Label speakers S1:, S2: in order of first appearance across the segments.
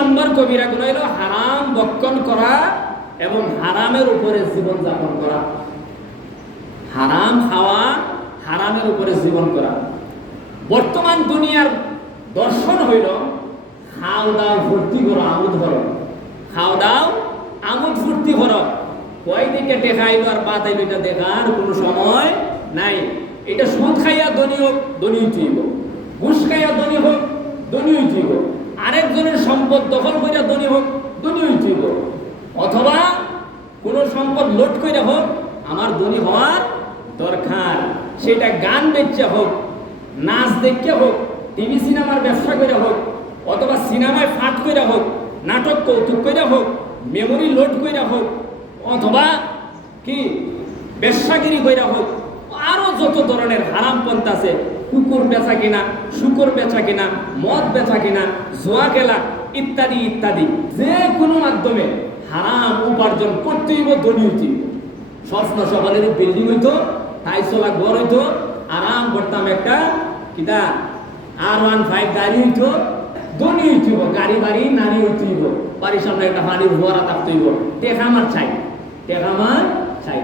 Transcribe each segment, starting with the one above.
S1: নম্বর কবিরা গুণ হলো হারাম বক্ষণ করা এবং হারামের উপরে জীবন যাপন করা। হারাম খাওয়া, হারামের উপরে জীবন করা। বর্তমান দুনিয়ার দর্শন হইল খাও দাও ভর্তি করো, আমোদ করো খাও দাও, আমোদ ফুর্তি করো কয় দিকে টেকাইলো আর বাদ আইলো এটা দেখার কোনো সময় নাই। এটা সুদ খাইয়া হোক ধনী উঠিব ঘুষ খাইয়া ধনী হোক ধনী উঠিব আরেকজনের সম্পদ দখল কইরা ধনী হোক, ধনী উঠিব অথবা কোনো সম্পদ লোট কইরা হোক, আমার ধনী হওয়ার দরকার। সেটা গান দেখছে হোক, নাচ দেখতে হোক, টিভি সিনেমার ব্যবসা করে হোক, অথবা সিনেমায় ফাট করে হোক, নাটক কৌতুক করে হোক, মেমোরি লোড করে হোক, অথবা কি ব্যবসাগিরি করে হোক, আরও যত ধরনের হারাম আছে, কুকুর বেচা কিনা, শুকুর বেচা কিনা, মদ বেচা কিনা, জোয়া খেলা, ইত্যাদি ইত্যাদি। যে কোনো মাধ্যমে হারাম উপার্জন করতেই ধনী উচিত স্বপ্ন সকালের বিল্ডিং হইতো তাই চলা ঘর হইতো, আরাম করতাম একটা কিতা, আর ওয়ান ফাইভ গাড়ি হইতো, ধনী হইতিব গাড়ি বাড়ি, নারী হইতিব বাড়ির সামনে একটা পানির ফোয়ারা থাকতেইব টেকা আমার চাই, টেকা আমার চাই।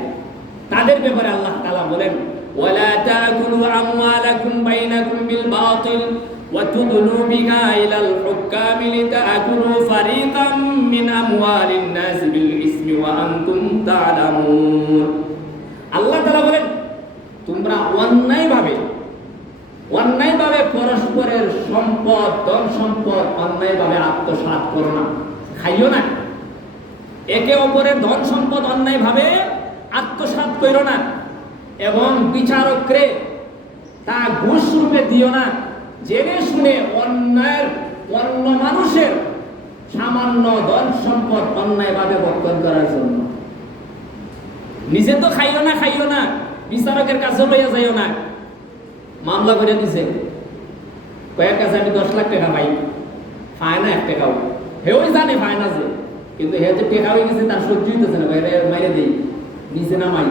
S1: তাদের ব্যাপারে আল্লাহ তালা বলেন ওয়ালা তাকুলু আমওয়ালাকুম বাইনাকুম বিল বাতিল وتدلوا بها إلى الحكام لتأكلوا فريقا من أموال الناس بالإثم وأنتم تعلمون আল্লাহ তাআলা বলেন তোমরা অন্যায়ভাবে অন্যায়ভাবে পরস্পরের সম্পদ ধন সম্পদ অন্যায়ভাবে আত্মসাৎ করো না খাইও না একে অপরের ধন সম্পদ অন্যায়ভাবে আত্মসাৎ করো না এবং বিচারকরে তা ঘুষ রূপে দিও না। জেনে শুনে অন্যায়ের, অন্য মানুষের সামান্য ধন সম্পদ অন্যায়ভাবে বর্তন করার জন্য। নিজে তো খাইও না খাইও না। বিচারকের কাছে লইয়া যাইও না। মামলা করে দিছে। কয়েক কাছে আমি দশ লাখ টাকা পাই। পায় না এক টাকাও। হেও জানে পায় না যে। কিন্তু হে যে টাকা হয়ে গেছে, তার সহ্য হইতেছে না। বাইরে মাইরে দেই। মাই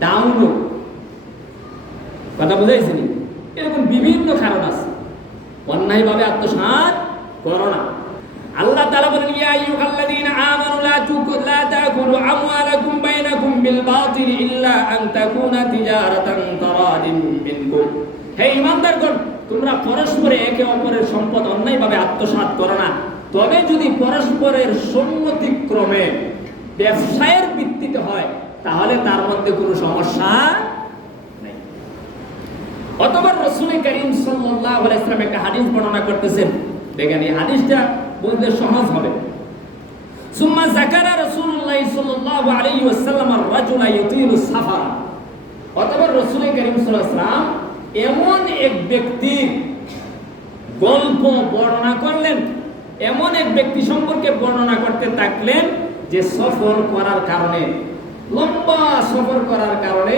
S1: ডাউন লোক। কথা বুঝাইছি নি এরকম বিভিন্ন কারণ আছে। অন্যায়ভাবে আত্মসাৎ করো না। আল্লাহ তাআলা বলেন, ইয়া আইয়ুহাল্লাযীনা আমানু লা লা তাকুলু আমওয়ালাকুম বাইনাকুম বিল বাতিল ইল্লা আন তাকুনা তিজারাতান তারাদিন মিনকুম। হে তোমরা পরস্পরে একে অপরের সম্পদ অন্যায়ভাবে আত্মসাৎ করো না। তবে যদি পরস্পরের সম্মতিক্রমে ব্যবসায়ের ভিত্তিতে হয়, তাহলে তার মধ্যে কোনো সমস্যা অথবা রসুল করিম সাল্লাল্লাহু আলাইহি সাল্লাম একটা হাদিস বর্ণনা করতেছেন দেখেন এই হাদিসটা বুঝতে সহজ হবে ثم ذكر رسول الله صلى الله عليه وسلم الرجل يطيل السفر অথবা রসুল করিম সাল্লাল্লাহু আলাইহি সাল্লাম এমন এক ব্যক্তির গল্প বর্ণনা করলেন এমন এক ব্যক্তি সম্পর্কে বর্ণনা করতে থাকলেন যে সফর করার কারণে লম্বা সফর করার কারণে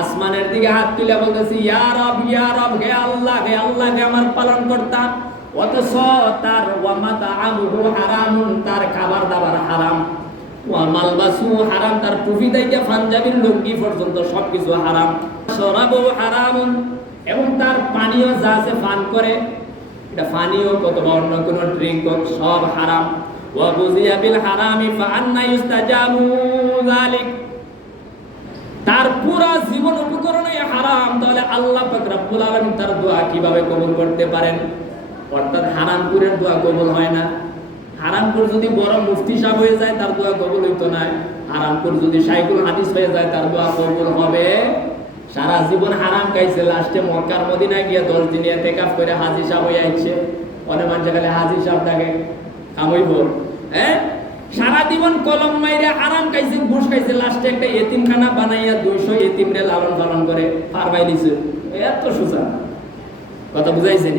S1: আসমানের দিকে হাত তুলে বলতেছে, ইয়া রব ইয়া রব, হে আল্লাহ হে আল্লাহ, হে আমার পালন কর্তা অথচ তার ওয়া মাতআমুহু হারামুন, তার খাবার দাবার হারাম। ওয়া মালবাসু হারাম, তার টুপি থেকে পাঞ্জাবির লুঙ্গি পর্যন্ত সবকিছু হারাম। শরাবু হারামুন, এবং তার পানীয় যা আছে পান করে। এটা পানীয় কত অন্য কোনো ড্রিঙ্ক হোক, সব হারাম। ওয়া বুজিয়া বিল হারামি ফা আন্না ইউস্তাজাবু যালিক। তার পুরা জীবন উপকরণে হারাম, তাহলে আল্লাহ রব্বুল আলামিন তার দোয়া কীভাবে কবুল করতে পারেন? অর্থাৎ হারামপুরের দোয়া কবুল হয় না। হারামপুর যদি বড় মুফতি সাহেব হয়ে যায়, তার দোয়া কবুল হইতো না। হারামপুর যদি সাইকুল হাদিস হয়ে যায়, তার দোয়া কবুল হবে। সারা জীবন হারাম খাইছে। লাস্টে মক্কার মদিনায় গিয়ে দশ দিন করে হাজি সাহেব হয়ে আইছে। অনেক মানুষ খালি হাজি সাহেব থাকে। কামইব হ্যাঁ? সারা জীবন কলম মাইরে আরাম খাইছে, ঘুষ খাইছে, লাস্টে একটা এতিমখানা বানাইয়া দুইশো এতিমরে লালন পালন করে পার বাই নিছে এত সুজা কথা বুঝাইছেন?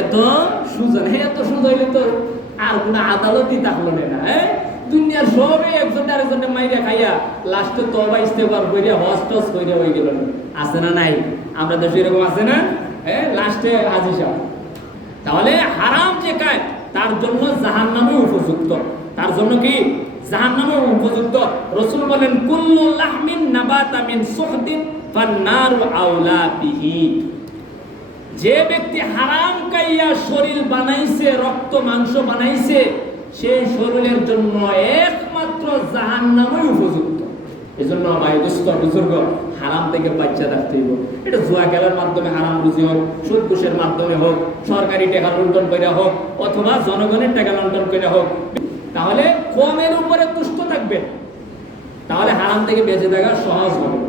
S1: এত সুজন। হ্যাঁ এত সুজ হইলে আর কোনো আদালতই থাকল না হ্যাঁ? দুনিয়ার সবে একজন আরেকজনের মাইরা খাইয়া লাস্টে তবা ইস্তেফার কইরা হস টস কইরা হয়ে গেল। আছে না নাই? আমরা দেশে এরকম আছে না? হ্যাঁ লাস্টে হাজি সাহেব। তাহলে হারাম যে খায় তার জন্য জাহান নামে উপযুক্ত। তার জন্য কি জাহান নামে উপযুক্ত? রসুল বলেন, কুল্লু লাহমিন নাবাতা মিন সুহদিন ফান্নারু আউলা বিহি। যে ব্যক্তি হারাম খাইয়া শরীর বানাইছে, রক্ত, মাংস বানাইছে সেই শরীরের জন্য একমাত্র জাহান নামই উপযুক্ত। এজন্য ভাই দোস্ত, বুজুর্গ, হারাম থেকে বাচ্চা রাখতে হইব। এটা জুয়া খেলার মাধ্যমে হারাম রুজি হোক, সুদ ঘুষের মাধ্যমে হোক, সরকারি টাকা লুণ্ঠন করে হোক, অথবা জনগণের টাকা লুণ্ঠন করে হোক। তাহলে কমের উপরে তুষ্ট থাকবে। তাহলে হারাম থেকে বেঁচে থাকা সহজ হবে।